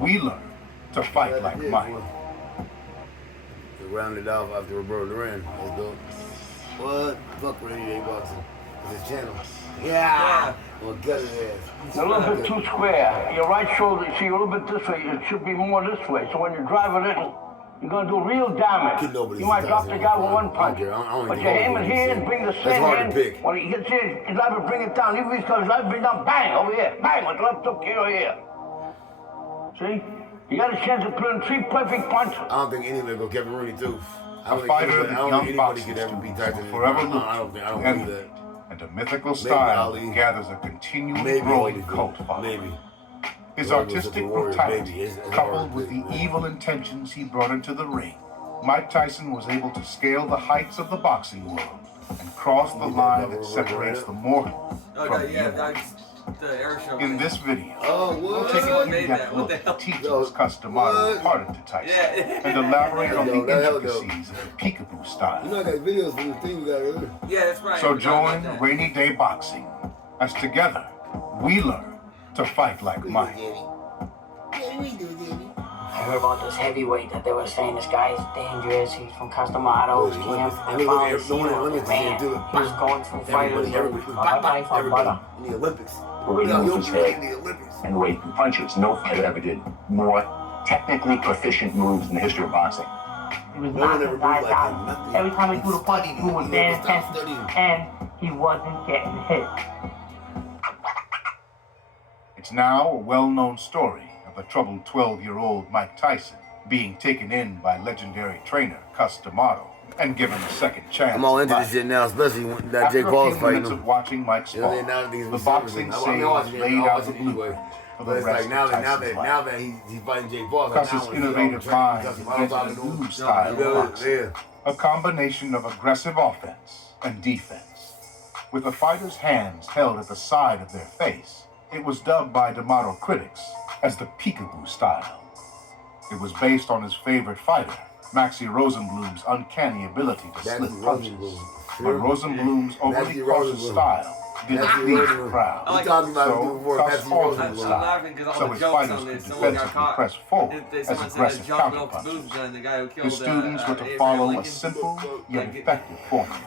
we learn to fight like Mike. To round it off after Roberto Duran. Let's go. What? Fuck with any boxing. It's his channel. Yeah. Well, gut his ass. It's a little bit too square. Your right shoulder, see, a little bit this way. It should be more this way. So when you drive a little, you're going to do real damage. You might drop the guy with one punch. But you aim it here and bring the same hand. When he gets here, he's liable to bring it down. Even if he's going to bring it down, bang, over here. Bang, with the left hook here, here. See? You got a chance of putting 3 perfect punches. I don't think anyone will go Kevin Rooney, too. A fighter that young boxing students will forever look to emulate, and a mythical style that gathers a continually growing cult following. His artistic brutality, coupled with the evil intentions he brought into the ring, Mike Tyson was able to scale the heights of the boxing world and cross the line that separates the mortal from the immortal. In this video, we'll take an in-depth look at the teachings Cus D imparted to Tyson and elaborate on the intricacies of the peekaboo style. You know I got videos from the thing you got earlier. Yeah, that's right. So join Rainy Day Boxing as together we learn to fight like Mike. I heard about this heavyweight that they were saying this guy is dangerous. He's from Cus D's camp. I finally seen him. Man, he's going through fighters. The Olympics. Moves his head and weight and punches. No fighter ever did more technically proficient moves in the history of boxing. He was knocking guys out. Every time he threw the punch, he threw with very intensity, and he wasn't getting hit. It's now a well-known story of a troubled 12-year-old Mike Tyson being taken in by legendary trainer Cus D and given a second chance. I'm all into this shit now, especially when that Jake Paul's fighting him. Of watching Mike Spawn, the boxing sales laid out the blueprint for the rest of Tyson's life. Now that he's fighting Jake Paul, Cus's innovative mind invented a new style of boxing, a combination of aggressive offense and defense. With the fighter's hands held at the side of their face, it was dubbed by D'Amato critics as the peekaboo style. It was based on his favorite fighter, Maxie Rosenblum's uncanny ability to slip punches. But Rosenblum's overly cautious style didn't please the crowd. So Cus altered the style, so his fighters could defensively press forward as aggressive counterpunches. His students were to follow a simple yet effective formula.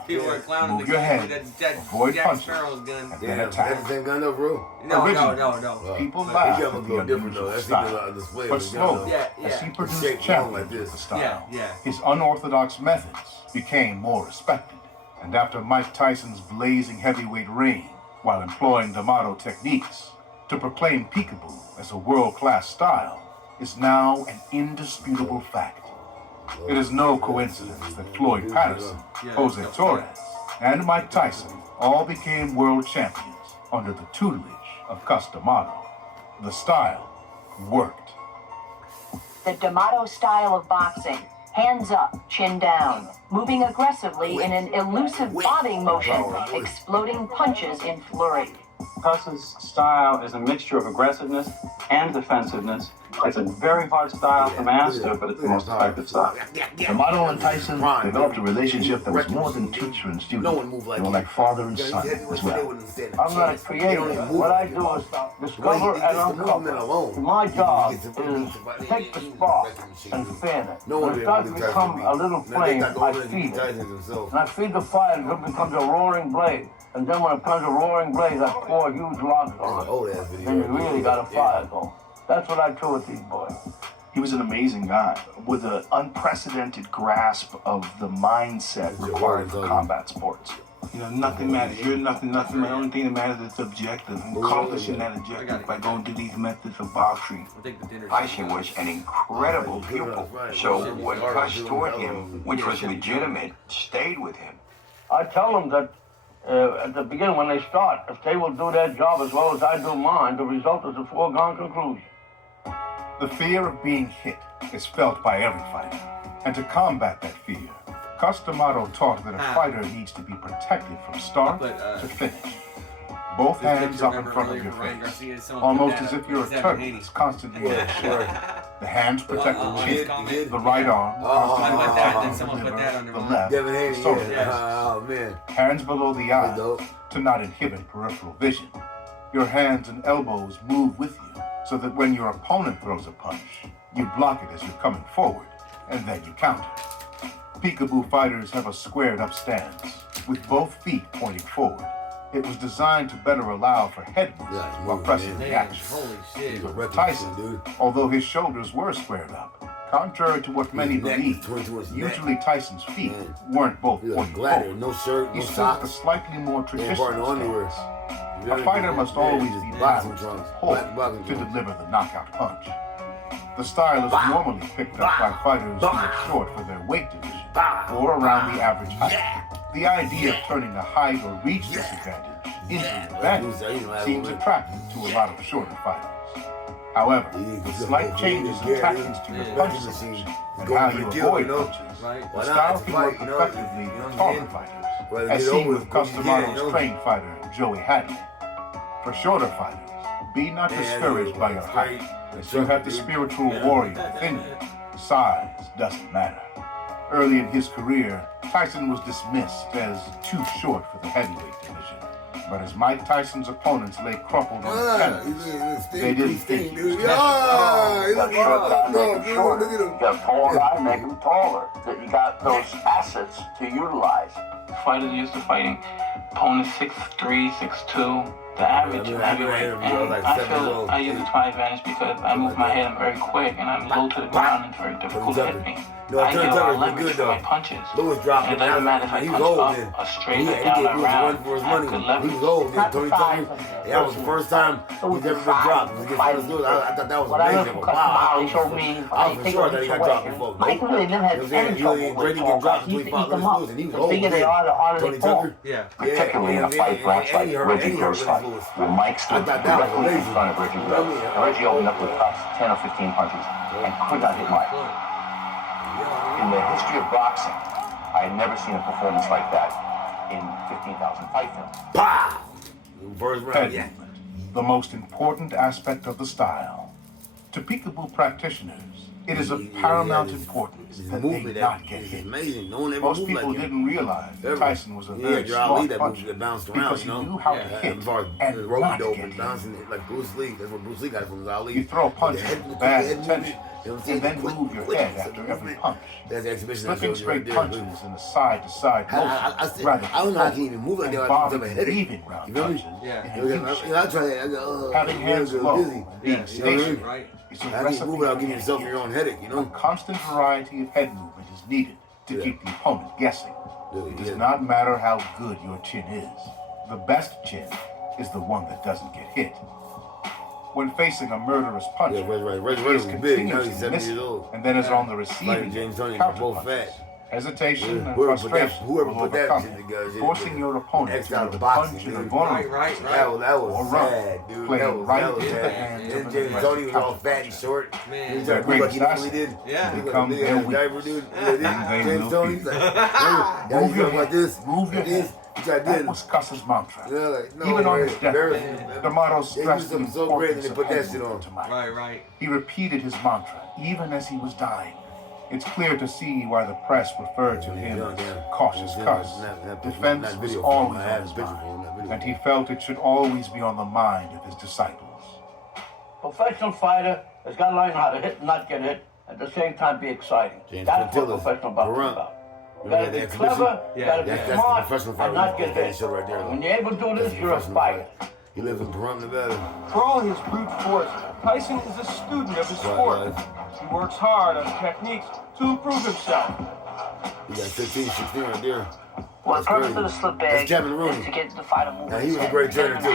Move your head, avoid punches, and then attack. That's the same gun though, bro? No. People laughed at the unusual style, but slowly, as he produced champions of the style, his unorthodox methods became more respected. And after Mike Tyson's blazing heavyweight reign, while employing D'Amato techniques, to proclaim peekaboo as a world-class style is now an indisputable fact. It is no coincidence that Floyd Patterson, Jose Torres, and Mike Tyson all became world champions under the tutelage of Cus D. The style worked. The D'Amato style of boxing. Hands up, chin down, moving aggressively in an elusive bobbing motion, exploding punches in flurry. Cus's style is a mixture of aggressiveness and defensiveness. It's a very hard style to master, but it's the most effective style. D'Amato and Tyson developed a relationship that was more than teacher and student. They were like father and son as well. I'm not a creator. What I do is discover and uncover. My job is take the spark and fan it. When it starts to become a little flame, I feed it. And I feed the fire until it becomes a roaring blaze. And then when it becomes a roaring blaze, I pour huge logs on it. Then you really got a fire going. That's what I do with these boys. He was an amazing guy with an unprecedented grasp of the mindset required for combat sports. You know, nothing matters. You're nothing. The only thing that matters is objective. And accomplishing that objective by going through these methods of boxing. Tyson was an incredible pupil. So what Cus taught him, which was legitimate, stayed with him. I tell them that at the beginning when they start, if they will do their job as well as I do mine, the result is a foregone conclusion. The fear of being hit is felt by every fighter. And to combat that fear, Cus D'Amato taught that a fighter needs to be protected from start to finish. Both hands up in front of your face, almost as if you're a turkey that's constantly on the shirt. The hands protect the chin, the right arm constantly protects the liver, the left, the solar plexus. Hands below the eye to not inhibit peripheral vision. Your hands and elbows move with you, so that when your opponent throws a punch, you block it as you're coming forward, and then you counter. Peekaboo fighters have a squared up stance, with both feet pointing forward. It was designed to better allow for head movement while pressing the action. Holy shit. Tyson, although his shoulders were squared up, contrary to what many believe, usually Tyson's feet weren't both pointing forward. No shirt, no He stood socks. a slightly more traditional stance. A A fighter must always be balanced and hold to deliver the knockout punch. The style is normally picked up by fighters who are short for their weight division or around the average height. The idea of turning a height or reach disadvantage into an advantage seems attractive to a lot of shorter fighters. However, with slight changes in tactics to your punch selection and how you avoid punches, the style can work effectively with taller fighters, as seen with Cus D's trained fighter Joey Hadley. For shorter fighters, be not discouraged by your height, as you have the spiritual warrior within you. Size doesn't matter. Early in his career, Tyson was dismissed as too short for the heavyweight division. But as Mike Tyson's opponents lay crumpled on the canvas, they didn't think he was You got a tall guy, make him taller. That you got those assets to utilize. Fighters used to fighting opponents 6'3", 6'2", the average heavyweight. And I feel I use it to my advantage because I move my head, I'm very quick, and I'm low to the ground, and it's very difficult to hit me. I get a lot of leverage for my punches. And it doesn't matter if I punch up or straight or down or around. I have good leverage. He was old, man. Tony Tucker. That was the first time he's ever been dropped. I thought that was amazing. Wow. I was for sure that he got dropped before. Mike really didn't have any trouble with tall guys. He used to eat them up. The bigger they are, the harder they fall. Particularly in a fight match like Reggie Gross fight, where Mike stood directly in front of Reggie Gross. And Reggie opened up with cuts, 10 or 15 punches, and could not hit Mike. In the history of boxing, I had never seen a performance like that in 15,000 fight films. Pow! First round, Head movement, the most important aspect of the style. To peekaboo practitioners, it is of paramount importance that they not get hit. Most people didn't realize that Tyson was a very smart puncher because he knew how to hit and not get hit. Like Bruce Lee, that's what Bruce Lee got from his Ali. You throw a punch with bad intention and then move your head after every punch. Flipping straight punches in a side-to-side motion rather I don't know how I can even move like that. I can never hit it. leaving round punches. I try having hands low and being stationary. How can you move without giving yourself your own headache, you know? A constant variety of head movement is needed to keep the opponent guessing. It does not matter how good your chin is. The best chin is the one that doesn't get hit. When facing a murderous puncher, he is continuously missing and then is on the receiving end of counter-punches. Hesitation and frustration will overcome it, forcing your opponent to either punch in a vulnerable position or run, playing right into the hands of an aggressive counter-puncher. Their greatest asset become their weakness, and they will be. Move your head, move your head. That was Cus's mantra. Even on his deathbed, the motto stressed the importance of head movement to Mike. He repeated his mantra even as he was dying. It's clear to see why the press referred to him as Cautious Cus. Defense was always on his mind, and he felt it should always be on the mind of his disciples. Professional fighter has got to learn how to hit and not get hit, at the same time be exciting. That's what professional boxing is about. You gotta be clever, you gotta be smart, and not get hit. When you're able to do this, you're a fighter. He lives in Pahrump, Nevada. For all his brute force, Tyson is a student of his sport. He works hard on techniques to improve himself. He got 15, 16 right there. Well, the purpose of the slip bag is to get the fighter moving. Now, he was a great trainer, too. He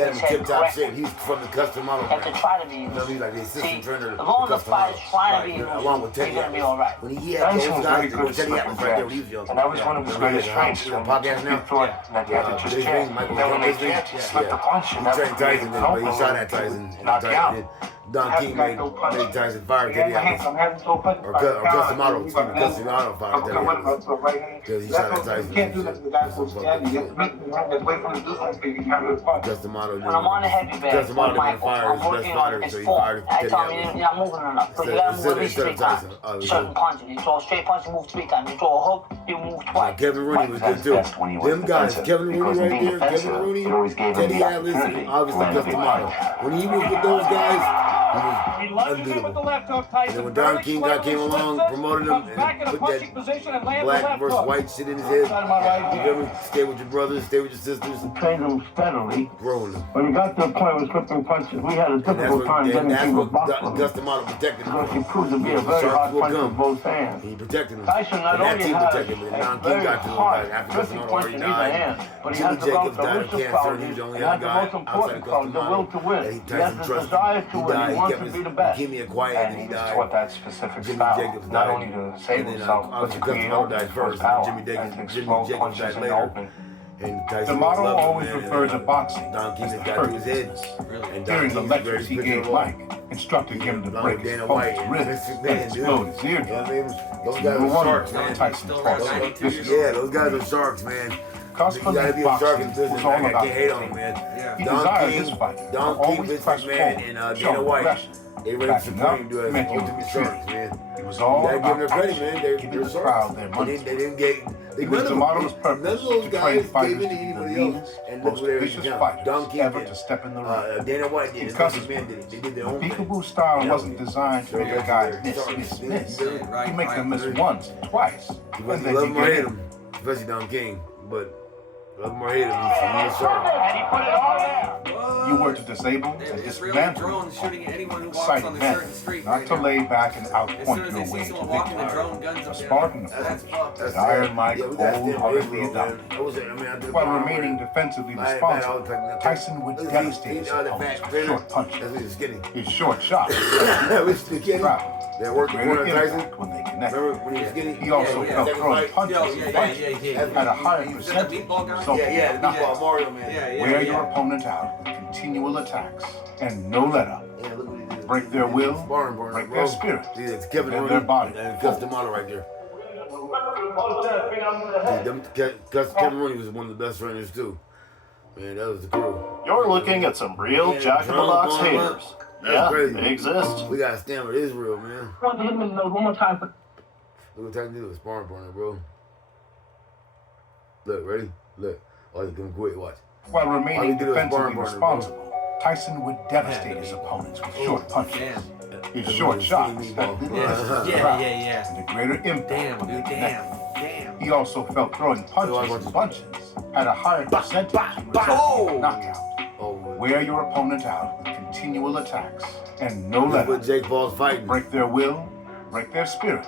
had him tip-top shape. He was from the custom model. You have to try to be. You know, he's like the assistant trainer. As long as the fighter's trying to be, along with Teddy, you're going to be all right. When he had those guys, Teddy Atlas right there when he was young. And that was one of his greatest strengths. Podcast now. Thought that you had to just jab. Then when they can't, slip the punch. He trained Tyson, but he shot at Tyson. Knocked out. Don King made Tyson fire Teddy Atlas. Or Cus D'Amato, excuse me, Cus D'Amato fired Teddy Atlas. Because he shot at Tyson. Can't do that to the guy who's standing. You make me run away from the defense. Cus D'Amato When I'm on the heavy bag, Cus D'Amato didn't fire his best fighter, so he fired Teddy Atlas. You're not moving enough. So you gotta move at least 3 times. Certain punches. You throw a straight punch, you move 3 times. You throw a hook, you move twice. Kevin Rooney was good too. Them guys, Kevin Rooney right there, Kevin Rooney, Teddy Atlas, and obviously Cus D'Amato. When he was with those guys, he was unbeatable. And then when Don King came along, promoted him, and put that black versus white shit in his head, you ever stay with your brothers, stay with your sisters? Trained him steadily. Growing them. When he got to the point of slipping punches, we had a difficult time getting him to box him. Cus D'Amato protected him. Because he proved to be a very hard puncher with both hands. He protected him. Tyson not and that only team had protected him. And a Don King very got to him hard, after Cus terrific D'Amato punch already in either died. hand. But he Jimmy had developed Jacobs the died of elusive cancer, and he qualities. was the only He other had the guy most outside important of Cus quality, the D'Amato will to win. that He Tyson has the trusted. desire to He win. died. He He wants kept to his be the best. leukemia quiet, and he He was died. taught that specific Jimmy style, Jacobs not died. only to save And then himself, but to obviously Cus create D'Amato died openings for first, his and power, Jimmy and to Jacobs explode died punches in the later. open. And Tyson D'Amato loved him, always man, referred to and, boxing Don King as the got to his head. business. And During the King lectures he gave Mike, instructing him to break his opponent's ribs and explode his eardrums. Those guys are sharks, man. Tyson fought vicious. Yeah, those guys are sharks, man. Cus You gotta be a shark in business, man. I can't hate on him, man. He desired his fight to Don King, always Vince press McMahon, forward, and show Dana White. aggression. They ready to Backing support up him to as meant you ultimate retreat. sharks, man. It was You all gotta give them about their credit, man. They're giving the sharks. crowd their They money. didn't get. It was D'Amato's purpose None of those to train guys gave fighters in to to be the anybody leanest, else. And most look where they vicious count. fighters Don King ever did. to step in the ring. Dana White did. In Vince Cus's McMahon did it. They did their own thing. Peekaboo style Yeah. wasn't designed to make a guy miss. You make them miss once, twice, and then Love you him or get hate in. him, especially Don King. But love him or hate him, he's a shark. And he put it on there. You were to disable and dismantle the exciting men, not to lay back and outpoint your way to victory. A Spartan approach that Iron Mike wholeheartedly adopted. While remaining defensively responsible, Tyson would devastate his opponents with short punches. His short shots traveled. That worked the corner of Tyson. When they connected. Remember when he was skinny? He also felt throwing punches and punches at a higher percentage, resulting in knockouts. Mario, man. Wear your opponent out with continual attacks and no let up. Break their will, break their spirit, It's Kevin and Rooney their body. and Cus D'Amato right there. Kevin Rooney was one of the best trainers too. Man, that was the crew. You're looking at some real Jack in the Box haters. That's crazy. They exist. We gotta stand with Israel, man. I want to hit him in the nose one more time. Look what Tyson did with a sparring partner, bro. Look, ready? Look. Oh, he's gonna quit. Watch. While remaining do is defensively sparring partner, responsible, Tyson would devastate his opponents with short punches. His short shots had little and a greater impact when they connected. He also felt throwing punches and bunches had a higher percentage resulting in knockout. Wear your opponent out with continual attacks and no let up. Jake Paul's fighting. Break their will, break their spirit,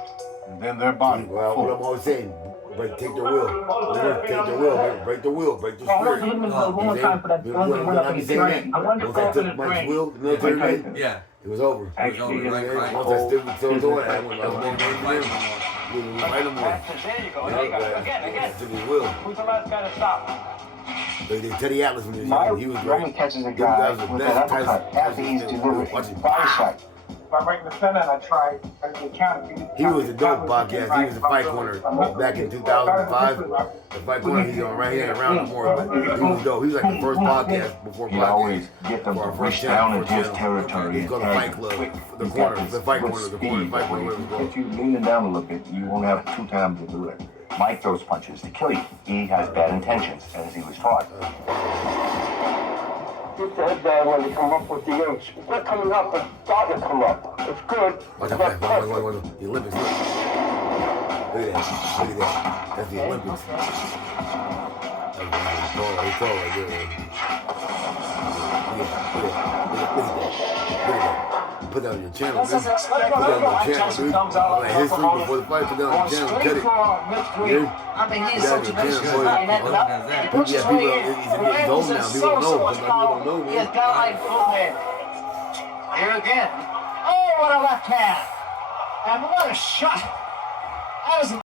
and then their body. Well, what I'm always saying, take their will. Take their will, break their will, break their spirit. I want to hit him in the nose one more time for that one that went up in his brain. I want to Once go I up in took his Mike's brain. will, the military man, Yeah. it was over. Actually, Once I stood with Phil Doyle, I went over there. We didn't fight no more. There you go. There you go. Again. Took his will. Who's the last guy to stop? They did Teddy Atlas when he was My young. He was Roman great. catches a Them guy guys were with best. that uppercut after he's delivered Watch a it. body shot. If I'm right in the center and I try to counter. He was a dope podcast. He was a fight corner back in 2005. The fight corner, he's on right here around the more, but he was dope. He was like the first podcast before You podcast. always get them For to our push first down channel, into his territory. He's called the Fight Club. The corner, the fight corner, the corner, the fight corner. If you leaning down a little bit, you won't have two times to do it. Mike throws punches to kill you. He has bad intentions, as he was taught. Keep the head down when you come up with the inch. It's not coming up, but starting to come up. It's good. Watch out, watch out. The Olympics, look. Look at that. Look at that. That's the Olympics. That's right there, man. Look at that. Put that on your channel, dude. Put that on your channel, dude. Like history before the fight, put that on your channel. Cut it. I mean, he's Put that on such a your vicious channel, boy. guy. Yeah, people, he's getting old now. People don't know. Some people don't know, He has man. got like Superman. Here again. Oh, what a left hand. And what a shot. That was